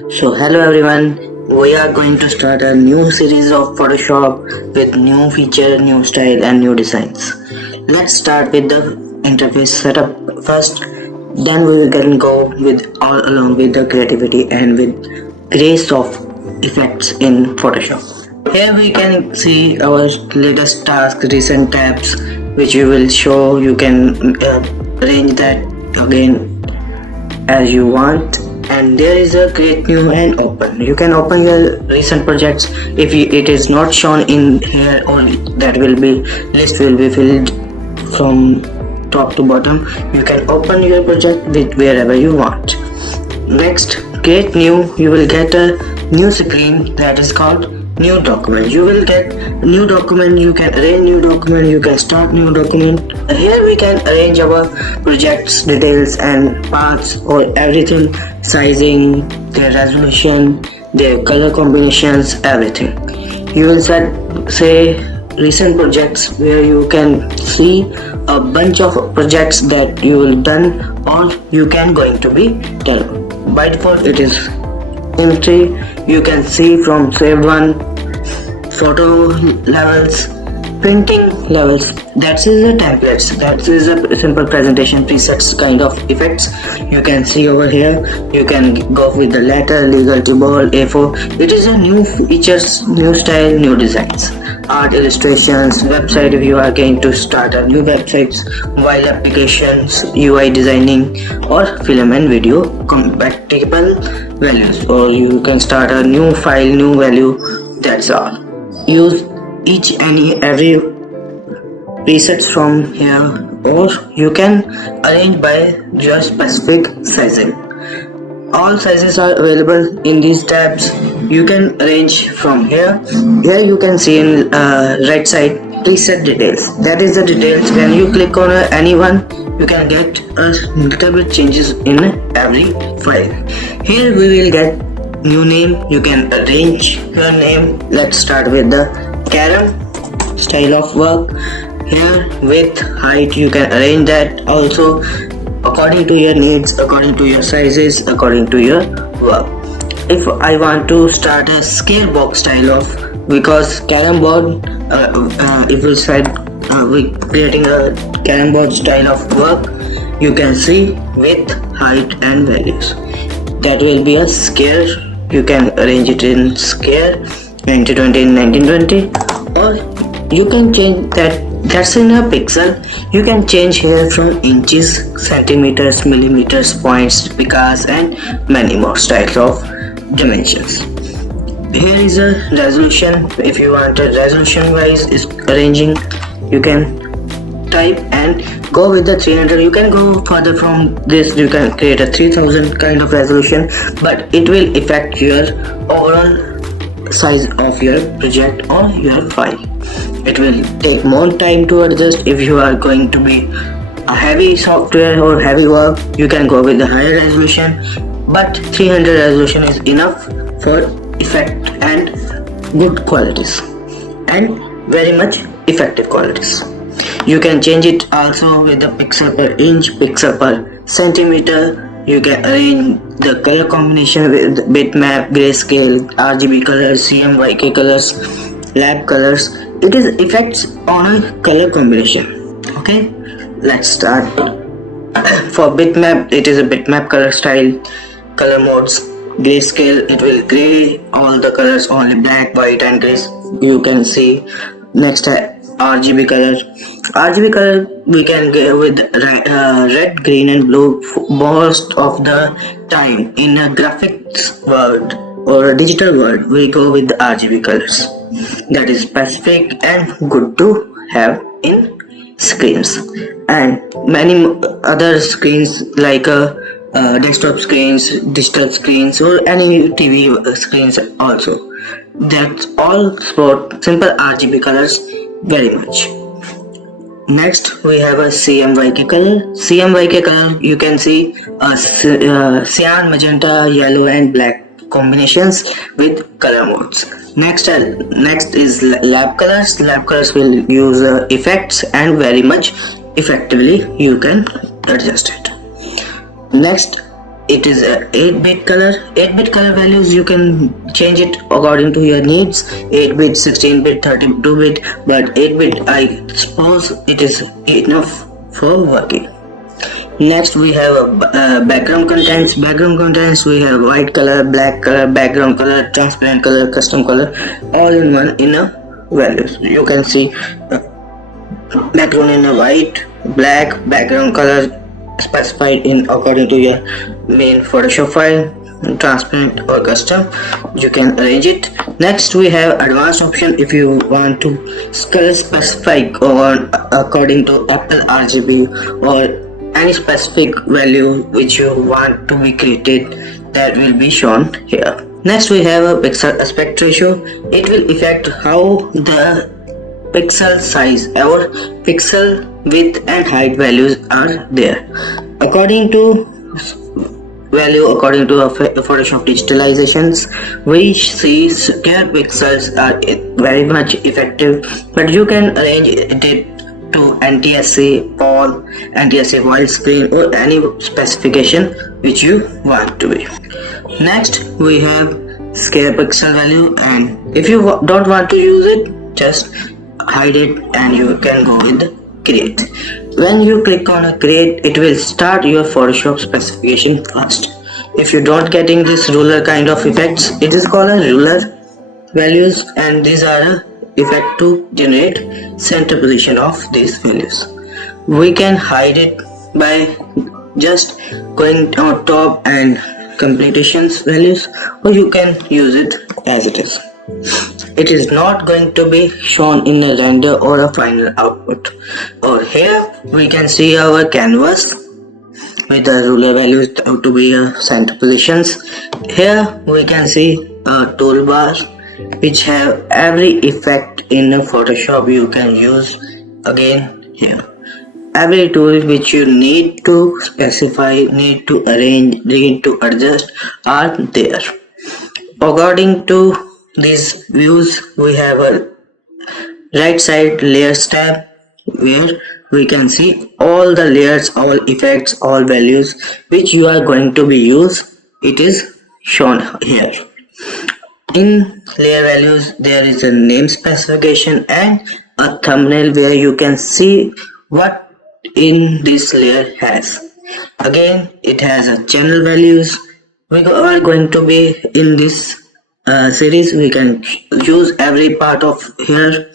So hello everyone, we are going to start a new series of Photoshop with new feature, new style and new designs. Let's start with the interface setup first, then we can go with all along with the creativity and with grace of effects in Photoshop. Here we can see our latest task, recent tabs which we will show. You can arrange that again as you want, and there is a create new and open. You can open your recent projects. If it is not shown in here, or that will be list will be filled from top to bottom. You can open your project with wherever you want. Next, create new. You will get a new screen that is called new document. You will get new document. You can arrange new document. You can start new document. Here we can arrange our projects details and paths or everything, sizing, their resolution, their color combinations, everything. You will say recent projects, where you can see a bunch of projects that you will done or you can going to be done. By default it is empty. You can see from save one, photo levels, printing levels. That is the templates. That is a simple presentation presets kind of effects. You can see over here. You can go with the letter, legal to bold, A4. It is a new features, new style, new designs. Art, illustrations, website if you are going to start a new websites, mobile applications, UI designing, or film and video compatible values, or you can start a new file, new value. That's all. Use each and every presets from here, or you can arrange by your specific sizing. All sizes are available in these tabs. You can arrange from here. Here you can see in right side preset details. That is the details. When you click on anyone, you can get a little bit changes in every file. Here we will get new name. You can arrange your name. Let's start with the Karam. Style of work. Here width, height, you can arrange that also according to your needs, according to your sizes, according to your work. If I want to start a scale box style of, because carom board, if we said we creating a carom board style of work, you can see width, height and values. That will be a scale. You can arrange it in scale 1920 in 1920, or you can change that's in a pixel. You can change here from inches, centimeters, millimeters, points, pikas and many more styles of dimensions. Here is a resolution. If you want a resolution wise is arranging, you can type and go with the 300. You can go further from this. You can create a 3000 kind of resolution, but it will affect your overall size of your project or your file. It will take more time to adjust. If you are going to be a heavy software or heavy work, you can go with the higher resolution, but 300 resolution is enough for effect and good qualities and very much effective qualities. You can change it also with the pixel per inch, pixel per centimeter. You can arrange the color combination with bitmap, grayscale, RGB colors, CMYK colors, lab colors. It is effects on a color combination. Okay, let's start. For bitmap, it is a bitmap color style, color modes. Grayscale, it will gray all the colors, only black, white and gray. You can see. Next, RGB color. RGB color we can get with red, green and blue. Most of the time in a graphics world or a digital world, we go with the RGB colors. That is specific and good to have in screens, and many other screens like desktop screens, digital screens or any TV screens also. That's all sport simple RGB colors very much. Next we have a CMYK color. CMYK color, you can see cyan, magenta, yellow and black combinations with color modes. Next is lab colors. Lab colors will use effects and very much effectively you can adjust it. Next it is a 8-bit color. 8-bit color values you can change it according to your needs. 8-bit, 16-bit, 32-bit, but 8-bit I suppose it is enough for working. Next we have background contents. Background contents we have white color, black color, background color, transparent color, custom color, all in one in a values. You can see background in a white, black, background color specified in according to your main Photoshop file, transparent or custom. You can arrange it. Next we have advanced option. If you want to color specify or according to Apple RGB or any specific value which you want to be created, that will be shown here. Next we have a pixel aspect ratio. It will affect how the pixel size or pixel width and height values are there. According to Photoshop digitalizations, we see square pixels are very much effective, but you can arrange it to NTSC, PAL, NTSC widescreen or any specification which you want to be. Next we have square pixel value, and if you don't want to use it, just hide it and you can go with the create. When you click on a create, it will start your Photoshop specification first. If you don't getting this ruler kind of effects, it is called a ruler values, and these are a effect to generate center position of these values. We can hide it by just going on top and completions values, or you can use it as it is. It is not going to be shown in a render or a final output. Or here we can see our canvas with the ruler values to be center positions. Here we can see a toolbar which have every effect in Photoshop you can use. Again here, every tool which you need to specify, need to arrange, need to adjust are there. According to these views, we have a right side layers tab where we can see all the layers, all effects, all values which you are going to be used. It is shown here. In layer values, there is a name specification and a thumbnail where you can see what in this layer has. Again, it has a channel values. We are going to be in this series. We can use every part of here.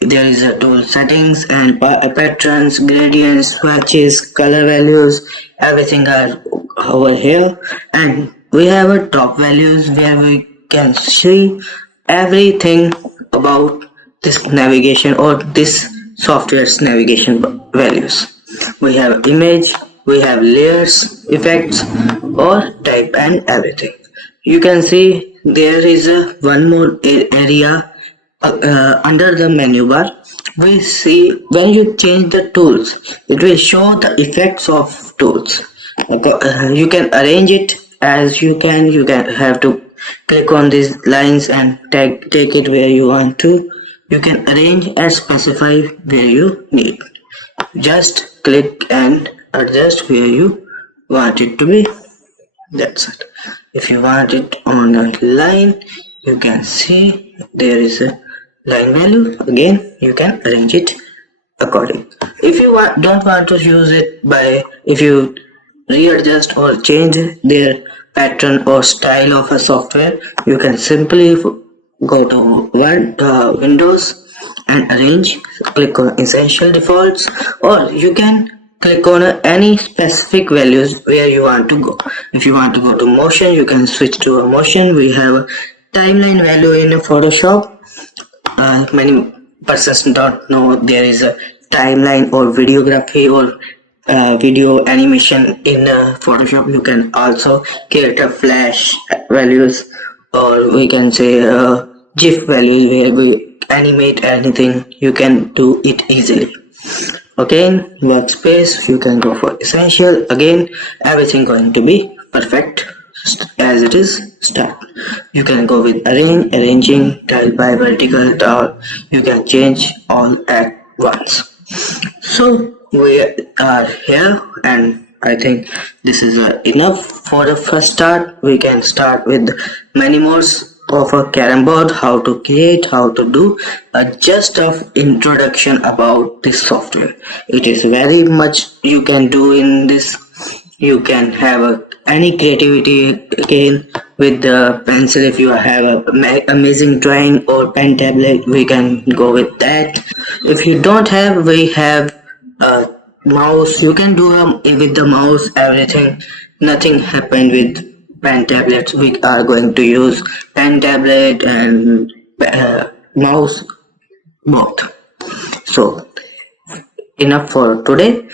There is a tool settings and patterns, gradients, swatches, color values, everything are over here. And we have a top values where we can see everything about this navigation or this software's navigation values. We have image, we have layers, effects or type and everything. You can see there is a one more area under the menu bar. We see when you change the tools, it will show the effects of tools. You can arrange it as you can. You can have to click on these lines and take it where you want to. You can arrange and specify where you need. Just click and adjust where you want it to be. That's it. If you want it on a line, you can see there is a line value. Again, you can arrange it according. If you don't want to use it by, if you readjust or change their pattern or style of a software, you can simply go to Windows and arrange, click on essential defaults, or you can click on any specific values where you want to go. If you want to go to motion, you can switch to a motion. We have a timeline value in Photoshop. Many persons don't know there is a timeline or videography or video animation in Photoshop. You can also create a flash values, or we can say GIF values where we animate anything. You can do it easily. Again, workspace, you can go for essential. Again, everything going to be perfect as it is. Start. You can go with arranging, tile by vertical, or you can change all at once. So we are here, and I think this is enough for the first start. We can start with many more of a carom board, how to create, how to do a just of introduction about this software. It is very much you can do in this. You can have any creativity again with the pencil. If you have a amazing drawing or pen tablet, we can go with that. If you don't have, we have a mouse. You can do with the mouse everything. Nothing happened with pen tablets. We are going to use pen tablet and mouse both. So enough for today.